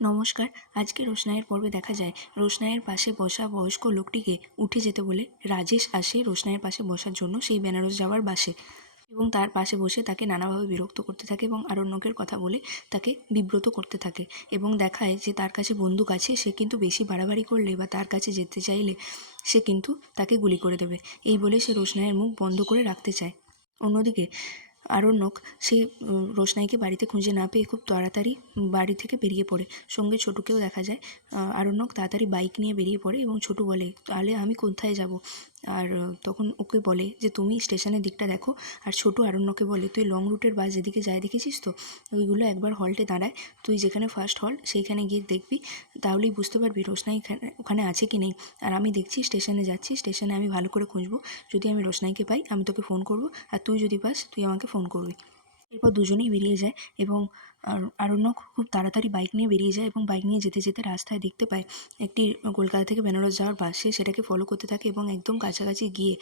নমস্কার। আজকে রোশনাইয়ের পর্বে দেখা যায় রোশনাইয়ের পাশে বসা বয়স্ক লোকটিকে উঠে যেতে বলে রাজেশ আসে রোশনাইয়ের পাশে বসার জন্য সেই বেনারস যাওয়ার বাসে, এবং তার পাশে বসে তাকে নানাভাবে বিরক্ত করতে থাকে এবং আরণ্যকের কথা বলে তাকে বিব্রত করতে থাকে এবং দেখায় যে তার কাছে বন্দুক আছে, সে কিন্তু বেশি বাড়াবাড়ি করলে বা তার কাছে যেতে চাইলে সে কিন্তু তাকে গুলি করে দেবে। এই বলে সে রোশনাইয়ের মুখ বন্ধ করে রাখতে চায়। অন্যদিকে আরণ্যক সে রোশনাইকে বাড়িতে খুঁজে না পেয়ে খুব তাড়াতাড়ি বাড়ি থেকে বেরিয়ে পড়ে। সঙ্গে ছোটুকেও দেখা যায়। আরণ্যক তাড়াতাড়ি বাইক নিয়ে বেরিয়ে পড়ে এবং ছোটু বলে, তাহলে আমি কোথায় যাব? আর তখন ওকে বলে যে তুমি স্টেশনের দিকটা দেখো। আর ছোটু আরণ্যকে বলে, তুই লং রুটের বাস যেদিকে যায় দেখেছিস তো, ওইগুলো একবার হল্টে দাঁড়ায়, তুই যেখানে ফার্স্ট হল্ট সেইখানে গিয়ে দেখবি, তাহলেই বুঝতে পারবি রোশনাই ওখানে আছে কি নেই। আর আমি দেখছি স্টেশনে যাচ্ছি, স্টেশনে আমি ভালো করে খুঁজবো, যদি আমি রোশনাইকে পাই আমি তোকে ফোন করব, আর তুই যদি পাস তুই আমাকে ফোন করবি। এরপর দুজনেই বেরিয়ে যায় এবং আরণ্যক খুব তাড়াতাড়ি বাইক নিয়ে বেরিয়ে যায় এবং বাইক নিয়ে যেতে যেতে রাস্তায় দেখতে পায় একটি কলকাতা থেকে বেনারস যাওয়ার বাস। সে সেটাকে ফলো করতে থাকে এবং একদম কাছাকাছি গিয়ে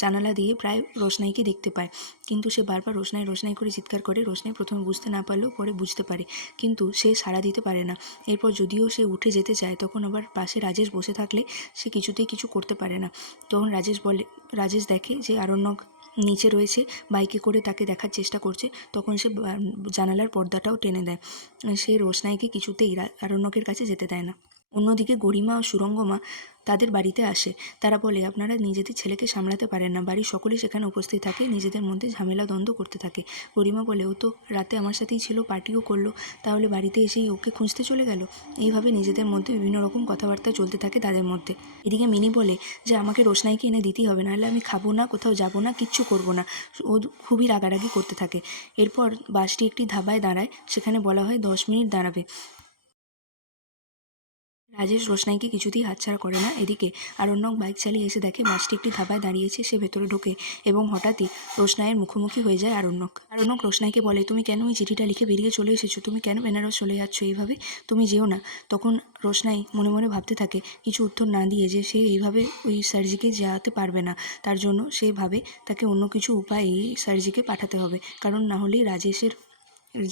জানালা দিয়ে প্রায় রোশনাইকে দেখতে পায়, কিন্তু সে বারবার রোশনাই রোশনাই করে চিৎকার করে। রোশনাই প্রথমে বুঝতে না পারলেও পরে বুঝতে পারে, কিন্তু সে সাড়া দিতে পারে না। এরপর যদিও সে উঠে যেতে চায়, তখন আবার পাশে রাজেশ বসে থাকলে সে কিছুতেই কিছু করতে পারে না। তখন রাজেশ দেখে যে আরণ্যক নিচে রয়েছে, বাইকে করে তাকে দেখার চেষ্টা করছে। তখন সে জানালার পর্দাটাও টেনে দেয়। সে রোশনাইকে কিছুতেই আরণ্যকের কাছে যেতে দেয় না। অন্যদিকে গরিমা ও সুরঙ্গমা তাদের বাড়িতে আসে। তারা বলে, আপনারা নিজেদের ছেলেকে সামলাতে পারেন না। বাড়ির সকলেই সেখানে উপস্থিত থাকে, নিজেদের মধ্যে ঝামেলা দ্বন্দ্ব করতে থাকে। গরিমা বলে, ও তো রাতে আমার সাথেই ছিল, পার্টিও করলো, তাহলে বাড়িতে এসেই ওকে খুঁজতে চলে গেল। এইভাবে নিজেদের মধ্যে বিভিন্ন রকম কথাবার্তা চলতে থাকে তাদের মধ্যে। এদিকে মিনি বলে যে আমাকে রোশনাইকে এনে দিতেই হবে, নাহলে আমি খাবো না, কোথাও যাবো না, কিচ্ছু করবো না। ও খুবই রাগারাগি করতে থাকে। এরপর বাসটি একটি ধাবায় দাঁড়ায়, সেখানে বলা হয় 10 মিনিট দাঁড়াবে। রাজেশ রোশনাইকে কিছুতেই হাতছাড়া করে না। এদিকে আরণ্যক বাইক চালিয়ে এসে দেখে বাসটি একটি ধাবায় দাঁড়িয়েছে। সে ভেতরে ঢোকে এবং হঠাৎই রোশনাইয়ের মুখোমুখি হয়ে যায় আরণ্যক রোশনাইকে বলে, তুমি কেন ওই চিঠিটা লিখে বেরিয়ে চলে এসেছো? তুমি কেন বেনারস চলে যাচ্ছ এইভাবে? তুমি যেও না। তখন রোশনাই মনে মনে ভাবতে থাকে কিছু উত্তর না দিয়ে, যে সে এইভাবে ওই সার্জিকে যেতে পারবে না। তার জন্য সে ভাবে তাকে অন্য কিছু উপায়ে সার্জিকে পাঠাতে হবে, কারণ না হলেই রাজেশের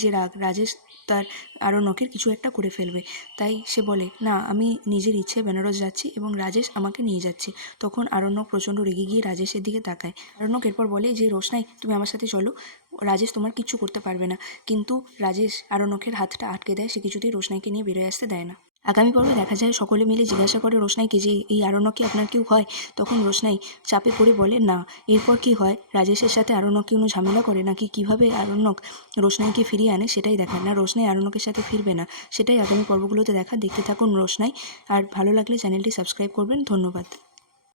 যে রাগ, রাজেশ তার আরণ্যকের কিছু একটা করে ফেলবে। তাই সে বলে, না, আমি নিজের ইচ্ছে বেনারস যাচ্ছি এবং রাজেশ আমাকে নিয়ে যাচ্ছে। তখন আরণ্যক প্রচণ্ড রেগে গিয়ে রাজেশের দিকে তাকায়। আরণ্যক এরপর বলে যে, রোশনাই তুমি আমার সাথে চলো, রাজেশ তোমার কিচ্ছু করতে পারবে না। কিন্তু রাজেশ আরণ্যকের হাতটা আটকে দেয়, সে কিছুতেই রোশনাইকে নিয়ে বেরোয় আসতে দেয় না। আগামী পর্বে দেখা যায় সকলে মিলে জিজ্ঞাসা করে রোশনাইকে যে, এই আরণ্যক কি আপনার কেউ হয়? তখন রোশনাই চাপে পড়ে বলে, না। এরপর কি হয়, রাজেশের সাথে আরণ্যক কি কোনো ঝামেলা করে, নাকি কিভাবে আরণ্যক রোশনাইকে ফিরিয়ে আনে সেটাই দেখায়। না রোশনাই আরণ্যকের সাথে ফিরবে না, সেটাই আগামী পর্বগুলোতে দেখা। দেখতে থাকুন রোশনাই। আর ভালো লাগলে চ্যানেলটি সাবস্ক্রাইব করবেন। ধন্যবাদ।